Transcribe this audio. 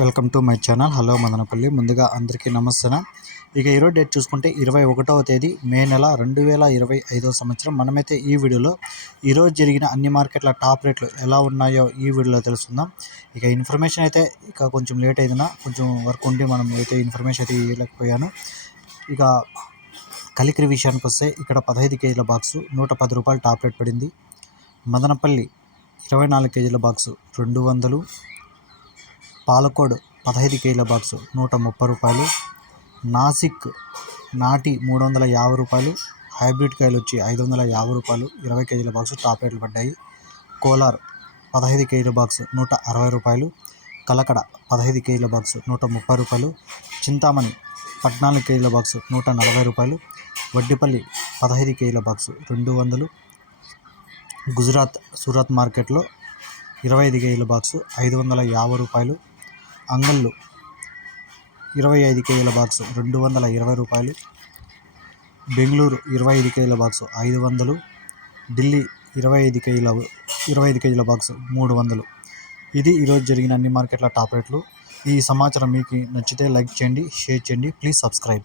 Welcome to my channel hello Madanapalle ముందుగా అందరికీ నమస్తే ఇక ఈరోజు డేట్ చూసుకుంటే ఇరవై ఒకటవ తేదీ మే నెల రెండు వేల ఇరవై ఐదో సంవత్సరం. మనమైతే ఈ వీడియోలో ఈరోజు జరిగిన అన్ని మార్కెట్ల టాప్ రేట్లు ఎలా ఉన్నాయో ఈ వీడియోలో తెలుసుకుందాం. ఇక ఇన్ఫర్మేషన్ అయితే ఇక కొంచెం లేట్ అయినా కొంచెం వర్క్ ఉండి మనం అయితే ఇన్ఫర్మేషన్ అయితే ఇవ్వలేకపోయాను ఇక కలికిరి విషయానికి వస్తే ఇక్కడ పదహైదు కేజీల బాక్సు నూట పది రూపాయలు టాప్ రేట్ పడింది. మదనపల్లి ఇరవై నాలుగు కేజీల బాక్సు రెండు వందలు. పాలకోడ్ పదహైదు కేజీల బాక్సు నూట ముప్పై రూపాయలు. నాసిక్ నాటి మూడు వందల యాభై రూపాయలు. హైబ్రిడ్ కాయలు వచ్చి ఐదు వందల యాభై రూపాయలు. ఇరవై కేజీల బాక్సు టాప్ రేట్లు పడ్డాయి. కోలార్ పదహైదు కేజీల బాక్సు నూట అరవై రూపాయలు. కలకడ పదహైదు కేజీల బాక్సు నూట ముప్పై రూపాయలు. చింతామణి పద్నాలుగు కేజీల బాక్సు నూట నలభై రూపాయలు. వడ్డిపల్లి పదహైదు కేజీల బాక్సు రెండు వందలు. గుజరాత్ సూరత్ మార్కెట్లో ఇరవై ఐదు కేజీల బాక్సు ఐదు వందల యాభై రూపాయలు. అంగళ్ళు. ఇరవై ఐదు కేజీల బాక్సు రెండు వందల ఇరవై రూపాయలు. బెంగళూరు ఇరవై ఐదు కేజీల బాక్సు ఐదు వందలు. ఢిల్లీ ఇరవై ఐదు కేజీల ఇరవై ఐదు కేజీల బాక్సు మూడు వందలు. ఇది ఈరోజు జరిగిన అన్ని మార్కెట్ల టాప్ రేట్లు. ఈ సమాచారం మీకు నచ్చితే లైక్ చేయండి షేర్ చేయండి. Please subscribe.